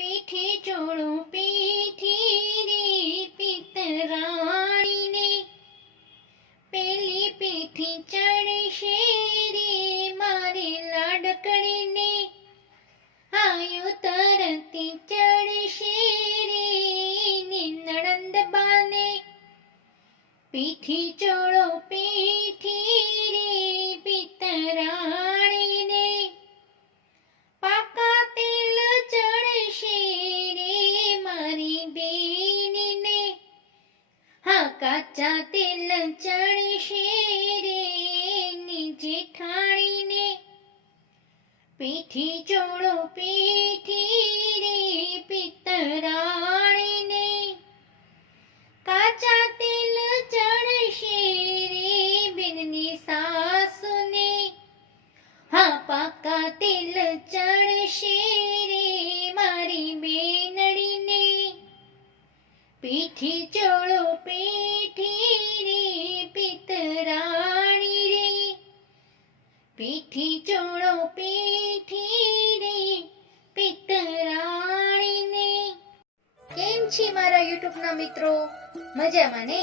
પીઠી ચોળું પીઠી રે પિતરાણીને પેલી પીઠી ચડશે રે મારે લાડકડીને. આયુ તરતી ચડશે રે નણંદ બાને. પીઠી ચોળો પીઠી કાચા તેલ ચણી શેરે જેઠાણીને પીઠી ચોળો પીઠી રે પિતરાણીને. કાચા તેલ ચડશે રે બિનની સાસુને. હા, પાકા તેલ ચડશે રે મારી બેનડીને. પીઠી ચોળો પીઠી પીઠી ચોળો પીઠી રે પિતરાણીને. કેમ છે મારા યુટ્યુબના મિત્રો? મજામાં ને?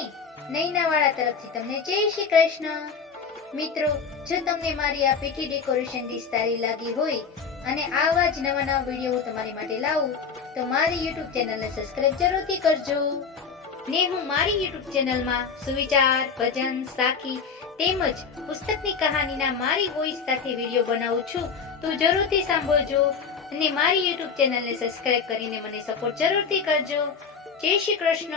નૈનાવાળા તરફથી તમને જય શ્રી કૃષ્ણ. મિત્રો, જો તમને મારી આ પીઠી ડેકોરેશન ડીશ સારી લાગી હોય અને આવા જ નવા નવા વીડિયો હું તમારી માટે લાવું, તો મારી યુટ્યુબ ચેનલને સબસ્ક્રાઇબ જરૂરથી કરજો. ને હું મારી યુટ્યુબ ચેનલમાં સુવિચાર, ભજન, સાખી તેમજ પુસ્તકની કહાનીના મારી વોઇસ સાથે વીડિયો બનાવું છું. તો જરૂરથી સાંભળજો અને મારી યુટ્યુબ ચેનલને સબસ્ક્રાઇબ કરીને મને સપોર્ટ જરૂરથી કરજો. જય શ્રી કૃષ્ણ.